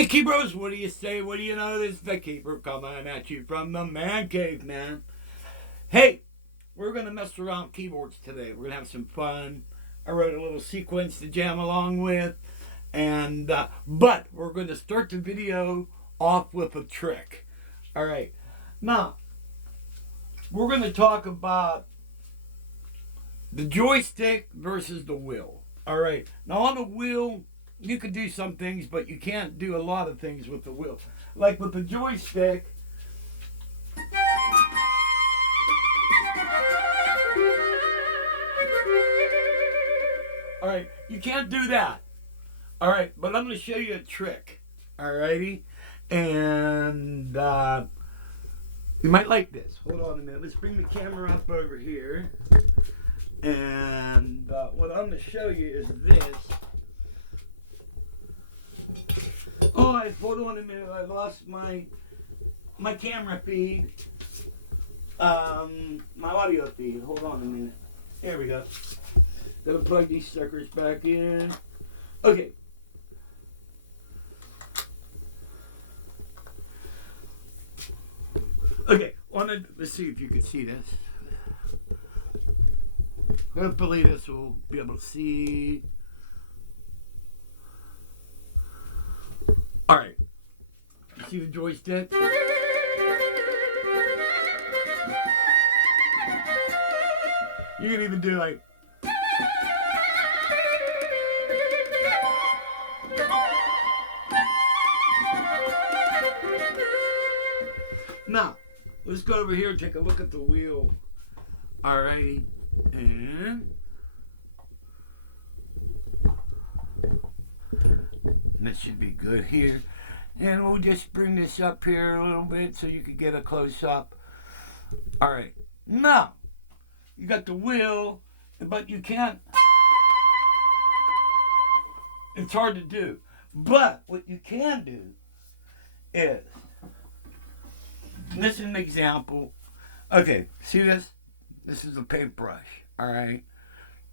Hey Keepers, what do you say? What do you know? This is the Keeper coming at you from the man cave, man. Hey, we're gonna mess around with keyboards today. We're gonna have some fun. I wrote a little sequence to jam along with, and but we're gonna start the video off with a trick. All right, now we're gonna talk about the joystick versus the wheel. All right, now on the wheel you can do some things, but you can't do a lot of things with the wheel. Like with the joystick, all right, you can't do that. All right, but I'm going to show you a trick. All righty, and you might like this. Hold on a minute. Let's bring the camera up over here, and what I'm going to show you is this. Oh, hold on a minute. I lost my camera feed. My audio feed. Hold on a minute. There we go. Gotta plug these suckers back in. Okay. Okay. Let's see if you can see this. Hopefully this will be able to see. All right. You see the joystick? You can even do like. Now, let's go over here and take a look at the wheel. Alrighty. And that should be good here. And we'll just bring this up here a little bit so you can get a close up. Alright. Now, you got the wheel, but you can't. It's hard to do. But what you can do is, this is an example. Okay, see this? This is a paintbrush, alright?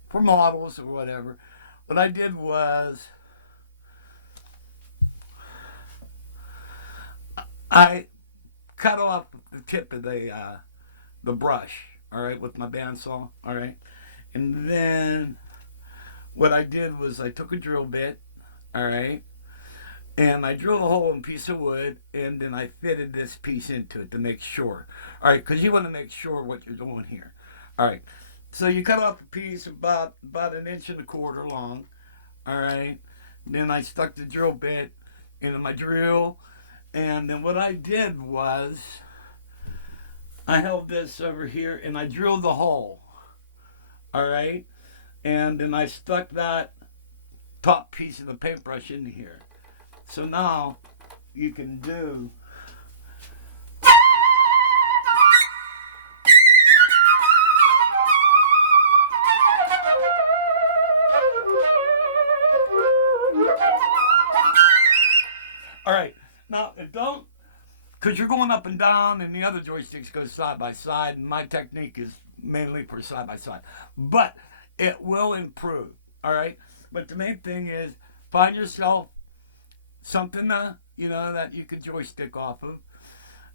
For models or whatever. What I did was, I cut off the tip of the brush, alright, with my bandsaw, alright? And then what I did was I took a drill bit, alright? And I drilled a hole in a piece of wood, and then I fitted this piece into it to make sure. All right, because you want to make sure what you're doing here. All right, so you cut off a piece about 1.25 inches long. All right, then I stuck the drill bit into my drill, and then what I did was I held this over here, and I drilled the hole. All right, and then I stuck that top piece of the paintbrush in here. So now you can do all right. Now don't, because you're going up and down, and the other joysticks go side by side, and my technique is mainly for side by side. But it will improve. All right. But the main thing is find yourself something that you could joystick off of,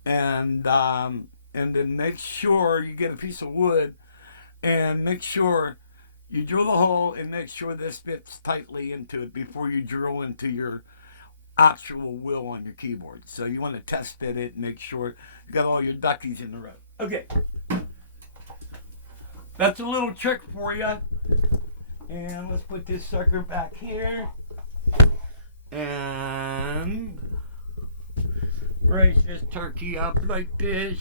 and then make sure you get a piece of wood, and make sure you drill the hole, and make sure this fits tightly into it before you drill into your actual wheel on your keyboard. So you want to test fit it and make sure you got all your duckies in the row. Okay, that's a little trick for you. And let's put this sucker back here. And raise this turkey up like this.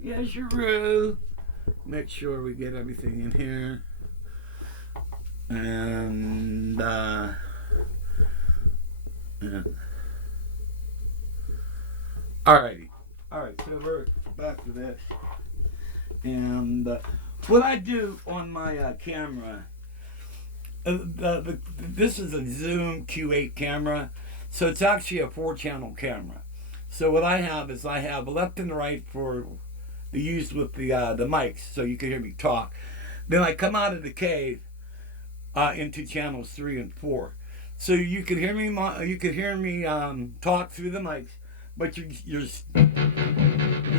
Yes, you make sure we get everything in here. And yeah. Alrighty. Alright, so we're back to this. And what I do on my camera, this is a Zoom Q8 camera, so it's actually a 4-channel camera. So what I have is I have left and right for the use with the mics, so you can hear me talk. Then I come out of the cave into channels 3 and 4. so you could hear me. Talk through the mics, but you're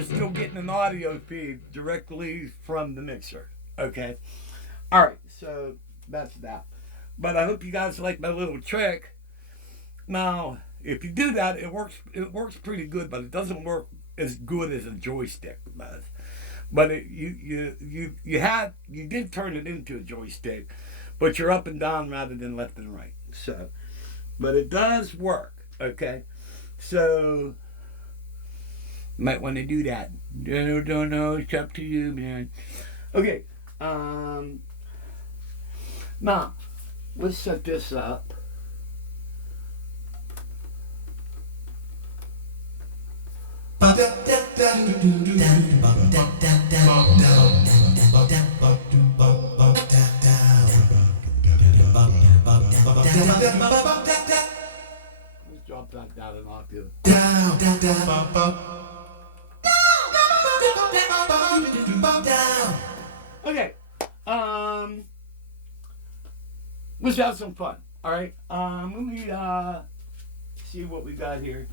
still getting an audio feed directly from the mixer. Okay. All right. So that's that. But I hope you guys like my little trick. Now, if you do that, it works. It works pretty good, but it doesn't work as good as a joystick does. But you did turn it into a joystick, but you're up and down rather than left and right. So, but it does work. Okay, so might want to do that. Don't know. It's up to you, man. Okay. Now let's set this up. Let's drop that down an octave. Okay. Let's have some fun. All right. Let me see what we got here.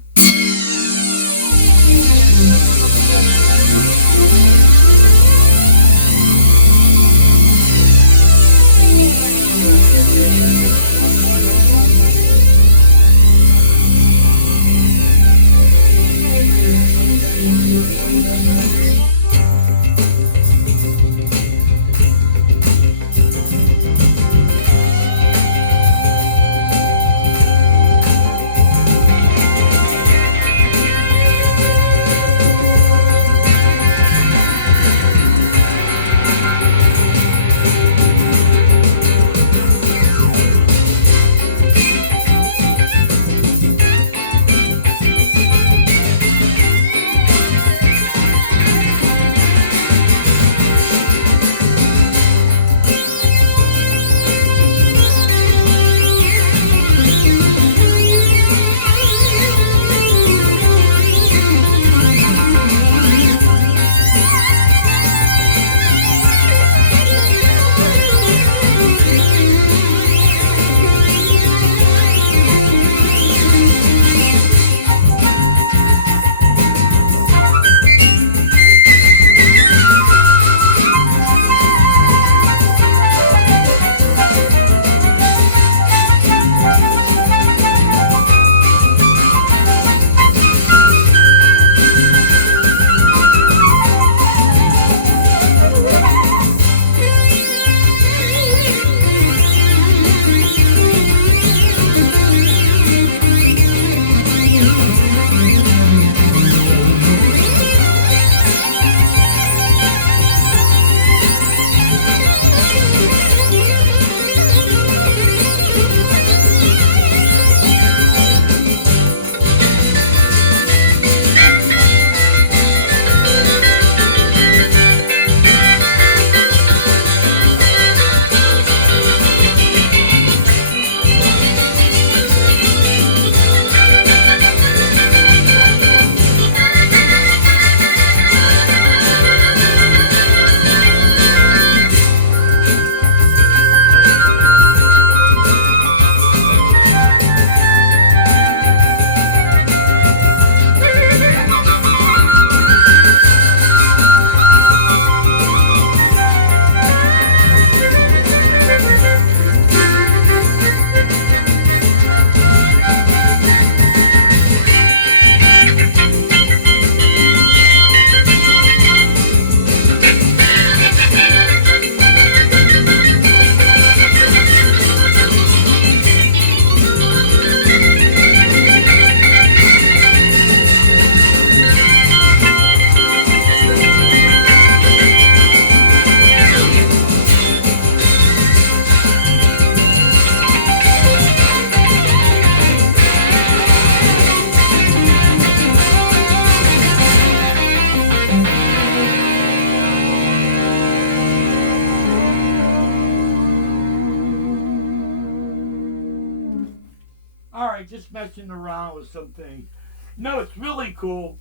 All right, just messing around with some things. No, it's really cool.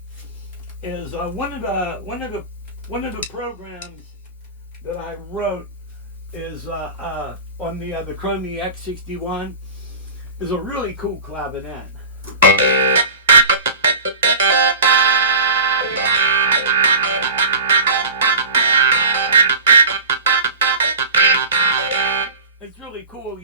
Is one of the programs that I wrote is on the Chromie X61, is a really cool clavinet. It's really cool.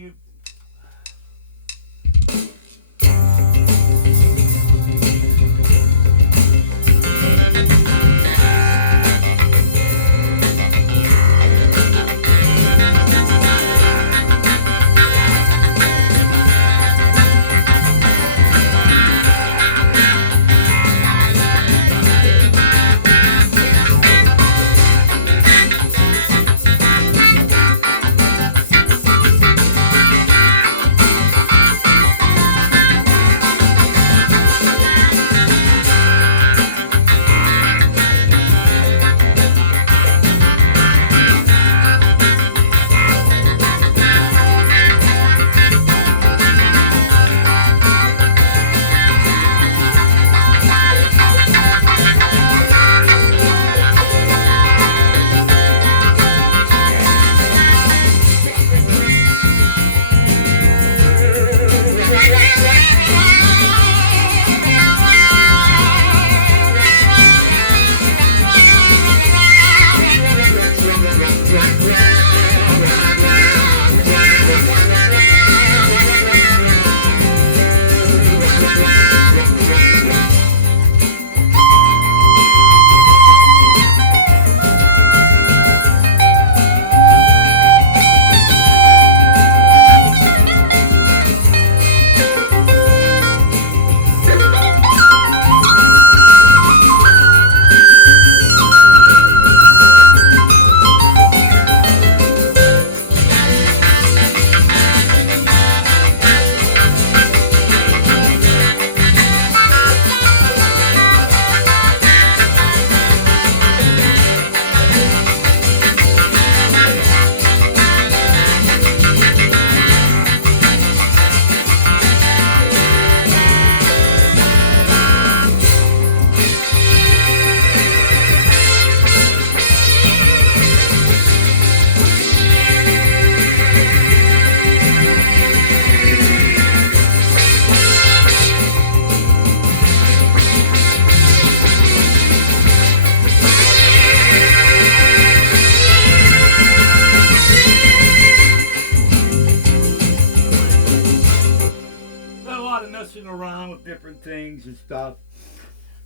Messing around with different things and stuff.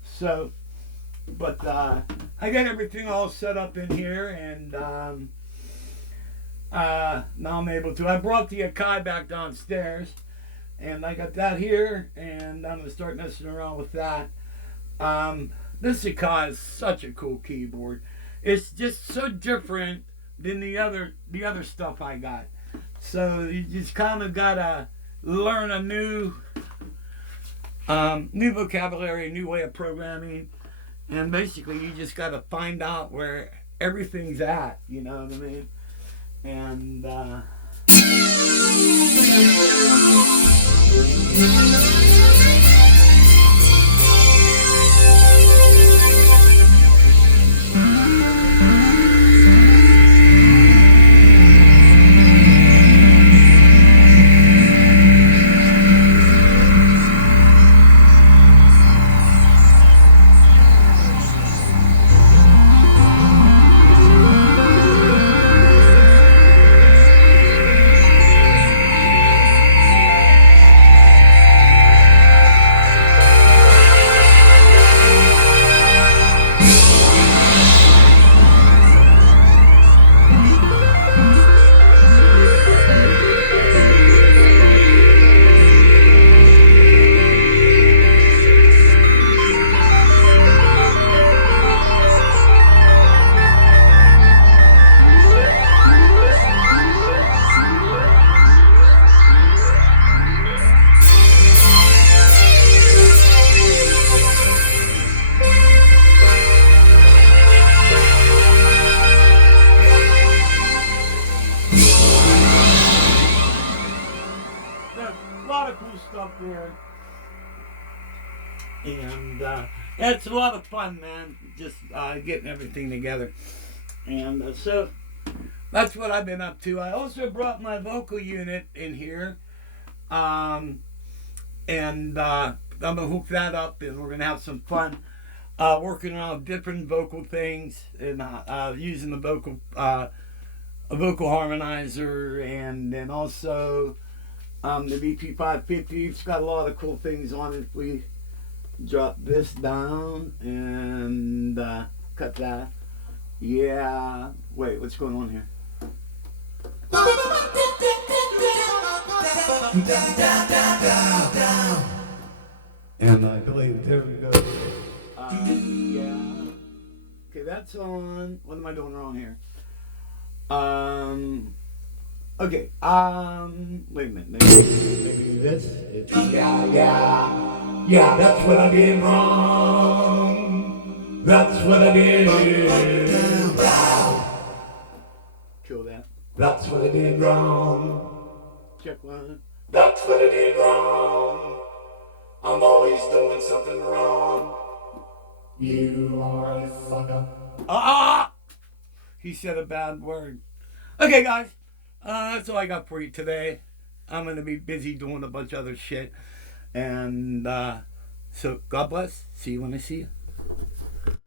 So, but I got everything all set up in here, and now I'm able to. I brought the Akai back downstairs, and I got that here, and I'm gonna start messing around with that. This Akai is such a cool keyboard. It's just so different than the other stuff I got. So you just kind of gotta learn a new vocabulary, a new way of programming, and basically you just got to find out where everything's at, you know what I mean? And stuff there, and it's a lot of fun, man, just getting everything together. And so that's what I've been up to. I also brought my vocal unit in here. And I'm gonna hook that up, and we're gonna have some fun working on different vocal things and using the a vocal harmonizer, and then also the VP550. It's got a lot of cool things on it. We drop this down and cut that. Yeah. Wait, what's going on here? And I believe there we go. Yeah. Okay, that's on. What am I doing wrong here? Okay. Wait a minute. Maybe this. Yeah. That's what I did wrong. That's what I did. Kill that. That's what I did wrong. Check one. That's what I did wrong. I'm always doing something wrong. You are a fucker. Ah! He said a bad word. Okay, guys. That's all I got for you today. I'm going to be busy doing a bunch of other shit. And so, God bless. See you when I see you.